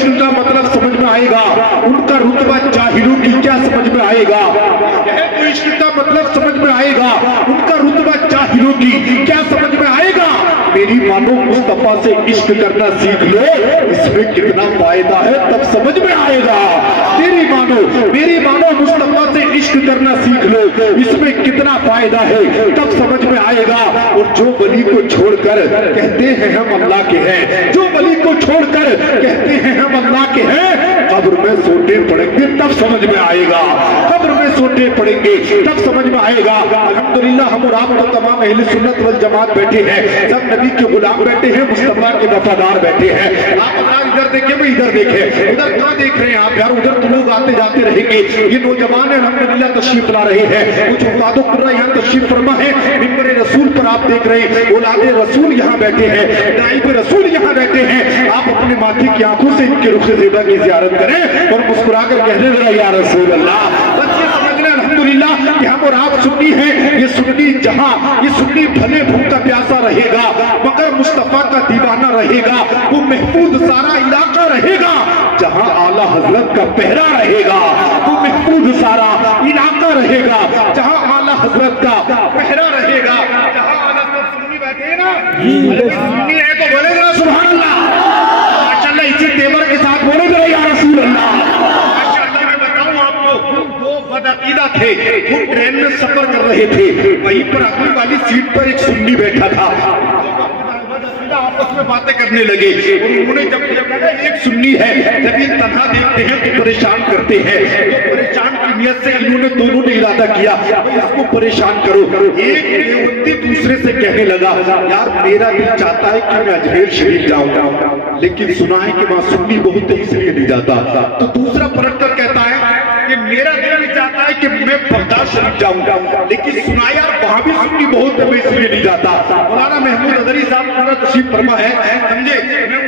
عشق کا مطلب سمجھ میں آئے گا ان کا رتبہ جاہلوں کی کیا سمجھ میں آئے گا؟ کہے تو عشق کا مطلب سمجھ میں آئے گا ان کا رتبہ جاہلوں کی کیا سمجھ میں آئے گا؟ میری مانو مصطفیٰ سے عشق کرنا سیکھ لو، اس میں کتنا فائدہ ہے تب سمجھ میں آئے گا۔ میری مانو مصطفیٰ سے عشق کرنا سیکھ لو، اس میں کتنا فائدہ ہے تب سمجھ میں آئے گا۔ اور جو ولی کو چھوڑ کر کہتے ہیں ہم اللہ کے ہیں، جو ولی کو چھوڑ کر کہتے ہیں ہم اللہ کے ہیں، قبر میں سوٹے پڑیں گے تب سمجھ میں آئے گا، قبر میں سوٹے پڑیں گے تب سمجھ میں آئے گا۔ الحمدللہ ہم اور آپ اور تمام اہل سنت والجماعت بیٹھے ہیں، سب نبی کے غلام بیٹھے ہیں، مصطفیٰ کے وفادار بیٹھے ہیں۔ آپ ادھر دیکھیں میں ادھر دیکھیں، ادھر کہاں دیکھ رہے ہیں آپ یار؟ ادھر تو لوگ آتے جاتے رہیں گے، یہ نوجوان الحمدللہ تشریف لا رہے ہیں، کچھ حفاظ و قرہ یہاں تشریف فرما ہے، منبر رسول پر آپ دیکھ رہے ہیں، اولاد رسول یہاں بیٹھے ہیں، نائب رسول یہاں بیٹھے ہیں۔ آپ اپنے ماتھے کی آنکھوں سے ان کے رخ زیبا کی زیارت کریں اور مسکرا کر کہنے ذرا یا رسول اللہ۔ بس یہ سمجھ لیں الحمدللہ کہ ہم اور آپ سنی ہیں، یہ سنی جہاں یہ سنی بھلے بھوکا پیاسا رہے گا مگر مصطفیٰ کا دیوانہ رہے گا، وہ محفوظ سارا علاقہ رہے گا جہاں اعلیٰ حضرت کا پہرا رہے گا، وہ محفوظ سارا علاقہ رہے گا جہاں اعلیٰ حضرت کا پہرا رہے گا، جہاں اعلیٰ حضرت سنی بیٹھے ہیں نا، سنی ہے تو بولے ذرا سبحان اللہ، ماشاءاللہ اسی تیور کے ساتھ بولے ذرا یا رسول اللہ۔ ماشاءاللہ میں بتاؤں آپ کو، وہ بدعقیدہ تھے، وہ ٹرین میں سفر کر رہے تھے، وہیں پر اگلی والی سیٹ پر ایک سنی بیٹھا تھا، آپس میں باتیں کرنے لگے، اور انہوں نے جب ایک سنی ہے جب یہ تنہا دیکھتے ہیں تو پریشان کرتے ہیں، تو پریشان کی نیت سے انہوں نے دونوں نے ارادہ کیا اس کو پریشان کرو۔ ایک دیوبندی دوسرے سے کہنے لگا یار میرا دل چاہتا ہے کہ میں اجمیر شریف جاؤں لیکن سنا ہے کہ وہاں سنی بہت ہے اس لیے نہیں جاتا، تو دوسرا پلٹ کر کہتا ہے کہ میرا دل چاہتا ہے کہ میں بغداد شریف جاؤں لیکن سنا یار وہاں بھی سنی بہت ہے میں اس لیے نہیں جاتا۔ مولانا محمود حضری صاحب ہمارا تشریف فرما ہے، سمجھے میں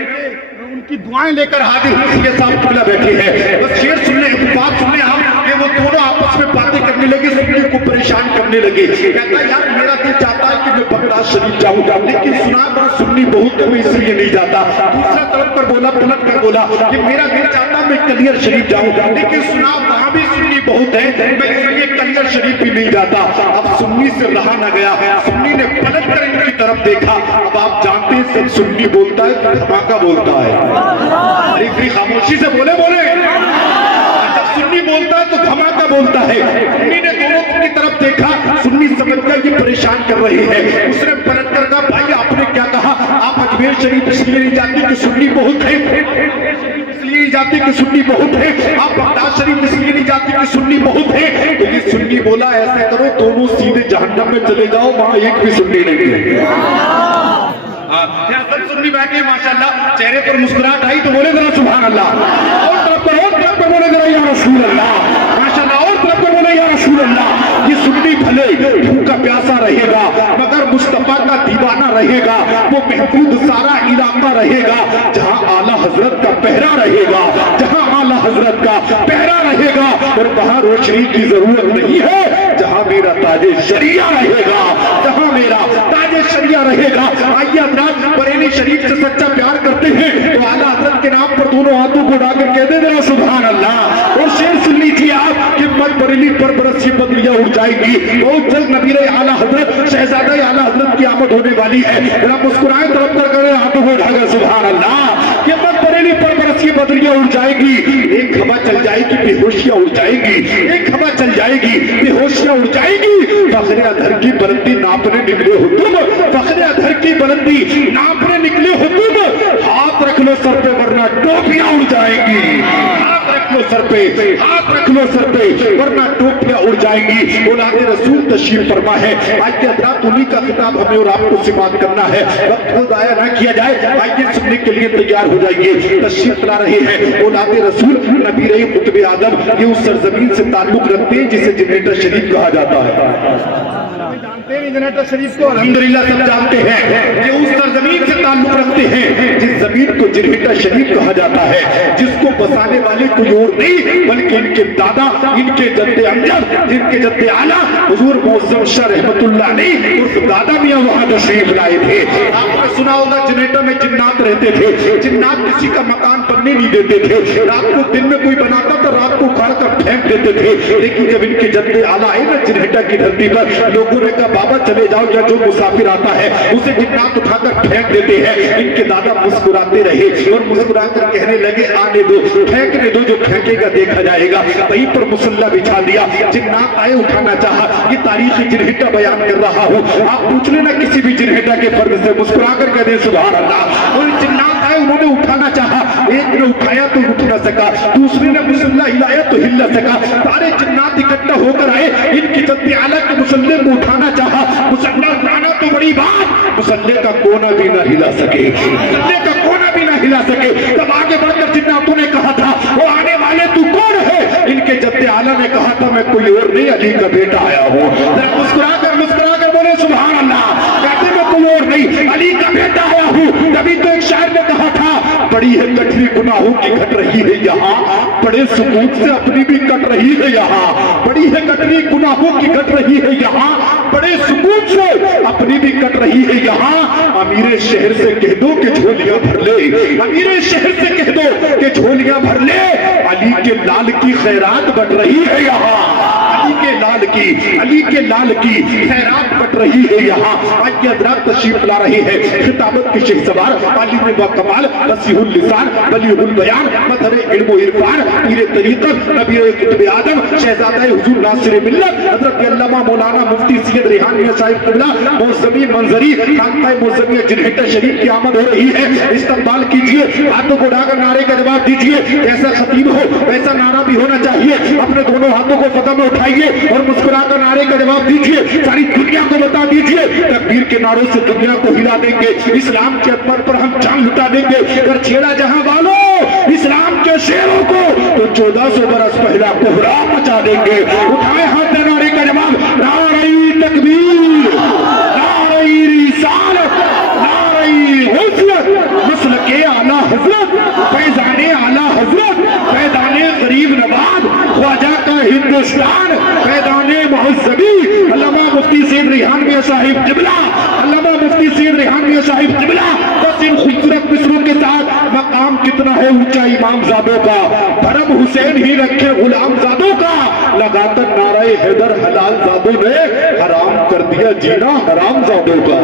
ان کی دعائیں لے کر حاضر ہوں، یہ صاحب قبلہ بیٹھے ہیں، بس شعر سننے بات سننے آپ کہ وہ دونوں آپس میں باتیں کرنے لگے، سنی کو پریشان کرنے لگے، کہتا ہے یار میرا دل چاہتا ہے کہ میں بغداد شریف جاؤں لیکن سنا وہاں سنی بہت ہے میں اس لیے نہیں جاتا۔ دوسرا طرف پر بولا پلٹ کر بولا کہ میرا دل چاہتا ہے میں کلیر شریف جاؤں لیکن سنا وہاں بھی سنی بہت ہے میں اس لیے کلیر شریف بھی نہیں جاتا۔ اب سنی سے رہا نہ گیا، سنی نے پلٹ کر ان کی طرف دیکھا، اب آپ جانتے ہیں سب سنی بولتا ہے تو دھماکہ بولتا ہے، اتنی خاموشی سے بولے جب سنی بولتا ہے تو دھماکہ بولتا ہے۔ سنی نے دونوں کی طرف دیکھا، سنی سمجھ کر یہ پریشان کر رہے ہیں، اس نے پلٹ کر کہا بھائی آپ نے کیا کہا؟ آپ اجمیر شریف اس لیے نہیں جاتے کہ سنی بہت ہے، اس لیے نہیں جاتے کہ سنی بہت ہے، آپ بغداد شریف اس لیے نہیں جاتے کہ سنی بہت ہے، تو یہ سنی بولا ایسا کرو دونوں سیدھے جہنم میں چلے جاؤ وہاں ایک بھی سنی نہیں ہے۔ یہاں سب سنی بیٹھے ہیں ماشاءاللہ، چہرے پر مسکراہٹ آئی تو بولے ذرا سبحان اللہ، اور طرف پر بولے ذرا یا رسول اللہ، ماشاءاللہ اور طرف پر بولے یا رسول اللہ۔ یہ سنی بھلے بھوکا پیاسا رہے گا مگر مصطفیٰ کا دیوانہ رہے گا، وہ محفوظ سارا علاقہ رہے گا جہاں اعلیٰ حضرت کا پہرا رہے گا، جہاں اعلیٰ حضرت کا پہرا رہے گا، اور وہاں روشنی کی ضرورت نہیں ہے جہاں میرا تاج شریعہ رہے گا، جہاں میرا تاج شریعہ رہے گا۔ آئیے حضرات بریلی شریف سے سچا پیار کرتے ہیں تو اعلیٰ حضرت کے نام پر دونوں ہاتھوں کو اٹھا کر کہہ دے سبحان اللہ، اور شعر سن لیجیے آپ کہ مت بریلی پر برس یہ بدریاں اٹھ جائے گی، بہت جلد نبی اعلیٰ حضرت شہزادہ اعلیٰ حضرت کی آمد ہونے والی ہے۔ ذرا مسکرائیں طرف کر کر ہاتھوں کو اٹھا کر سبحان اللہ، کہ مت بریلی پر برس یہ بدریاں اٹھ جائے گی، ایک ہوا چل جائے گی بے ہوشیاں اٹھ جائے گی، ایک ہوا چل جائے گی بے ہوشیاں اٹھ جائے گی، فخر ادھر کی بلندی ناپنے نکلے ہو تم، فخر ادھر کی بلندی ناپنے نکلے ہو تم، ہاتھ رکھ لو سر پہ ورنہ ٹوپیاں اڑ جائیں گی، ہاتھ رکھ لو سر پہ، ہاتھ رکھ لو سر پہ ورنہ ٹوپیاں اڑ جائیں گی۔ اولاد رسول تشریف فرما ہے، آئیے حضرات انہی کا خطاب ہمیں اور آپ کو سماعت کرنا ہے، وقت کو ضائع نہ کیا جائے، آئیے سننے کے لیے تیار ہو جائیے۔ تشریف لا رہے ہیں اولاد رسول نبی رہی قطب آدم، یہ اس سرزمین سے تعلق رکھتے ہیں جسے جنریٹر شریف کہا جاتا ہے، جانتے ہیں جنریٹر شریف کو الحمدللہ سب جانتے ہیں، یہ اس سرزمین سے تعلق رکھتے جانتے ہیں جس زمین کو جنہٹا شریف کہا جاتا ہے, جس کو بسانے والے کوئی اور نہیں بلکہ ان کے دادا, ان کے جد امجد, جن کے جد اعلیٰ حضور معظم شاہ رحمت اللہ علیہ اس دادا میاں وہاں تشریف لائے تھے. آپ نے سنا ہوگا جنہٹا میں جنات رہتے تھے, جنات کسی کا مکان بننے نہیں دیتے تھے, رات کو دن میں کوئی بناتا تو رات کو کھاڑ کر پھینک دیتے تھے. لیکن جب ان کے جد اعلیٰ آئے نا جنہٹا کی دھرتی پر, لوگوں نے کہا بابا چلے جاؤ, یا جو مسافر آتا ہے اسے جنات اٹھا کر پھینک دیتے ہیں. ان کے دادا مسکراتے رہے اور مسکرا کر کہنے لگے آنے دو, پھینکنے دو, جو پھینکے گا دیکھا جائے گا. وہیں پر مسلح بچھا دیا, جنات آئے, اٹھانا چاہا. یہ تاریخ جنہٹا بیان کر رہا ہوں, آپ پوچھ لینا کسی بھی جنہٹا کے فرد سے, مسکرا کر کہہ دیں سبحان اللہ. اور جنات آئے, انہوں نے اٹھانا چاہا, ایک نے اٹھایا تو اٹھ نہ سکا, دوسرے نے مسلح ہلایا تو ہل نہ سکا. سارے جنات اکٹھا ہو کر آئے, ان کی جد اعلیٰ کے مسلح کو اٹھانا چاہا. مسلح اٹھانا تو بڑی بات, مسلح کا کونا بھی نہ ہلا سکے, مسلح کا کونا بھی نہ ہلا سکے. تب آگے بڑھ کر جناتوں نے کہا تھا وہ آنے والے تو کون ہے؟ ان کے جد اعلیٰ نے کہا تھا میں کوئی اور نہیں, علی کا بیٹا آیا ہوں. ذرا مسکرا کر بولے سبحان اللہ. کہتے میں کوئی اور نہیں, علی کا بیٹا آیا ہوں. تبھی تو ایک شاعر نے کہا تھا بڑی ہے کٹری گناہوں کی گھٹ رہی ہے یہاں, بڑے سکوت سے اپنی بھی کٹ رہی ہے یہاں. بڑی ہے کٹری گناہوں کی گھٹ رہی ہے یہاں, بڑے سکوت سے اپنی بھی کٹ رہی ہے یہاں. امیر شہر سے کہہ دو کہ جھولیاں بھر لے, امیر شہر سے کہہ دو کہ جھولیاں بھر لے, علی کے لال کی خیرات بٹ رہی ہے یہاں. علی کے لال کی, علی کے لال کی خیرات بٹ رہی ہے یہاں. آج یہ حضرات تشریف لا رہی ہے خطابت کی شہ سوار, عالم و کمال, فصیح اللسان, بلیغ البیان, مظہر علم و عرفان, پیر طریقت, نبی قطب آدم, شہزادہ حضور ناصر ملت, حضرت علامہ مولانا مفتی سید ریحان میاں صاحب قبلہ موسمی منظری خانقاہ موسمیہ جنہٹا شریف کی آمد ہو رہی ہے. استقبال کیجئے, ہاتھوں کو اٹھا کر نعرے کا جواب دیجئے. ایسا خطیب ہو ویسا نعرہ بھی ہونا چاہیے. اپنے دونوں ہاتھوں کو فتح میں اٹھائیے اور مسکرا کر نعرے کا جواب دیجئے. ساری دنیا کو بتا دیجئے تکبیر کے نعروں سے دنیا کو ہلا دیں گے, اسلام کے اکبر پر ہم جان لٹا دیں گے. اگر چھیڑا جہاں والوں اسلام کے شیروں کو تو 1400 برس پہلا کوہرام مچا دیں گے. اٹھائے ہاتھ نعرے کا جواب, نعرہ تکبیر, نعرہ رسالت, نعرہ عزت, مسلک اعلیٰ حضرت, فیضان اعلیٰ حضرت, فیضان غریب نواز, خواجہ کا ہندوستان, فیضان مہذبی, علامہ مفتی سید ریحان میاں صاحب قبلہ, علامہ مفتی سید ریحان میاں صاحب قبلہ. بس ان خوبصورت مصروں کے ساتھ مقام کتنا ہے اونچا امام زادوں کا, بھرم حسین ہی رکھے غلام زادوں کا. لگا کر نعرہ حیدر حلال زادوں نے حرام کر دیا جینا حرام زادوں کا.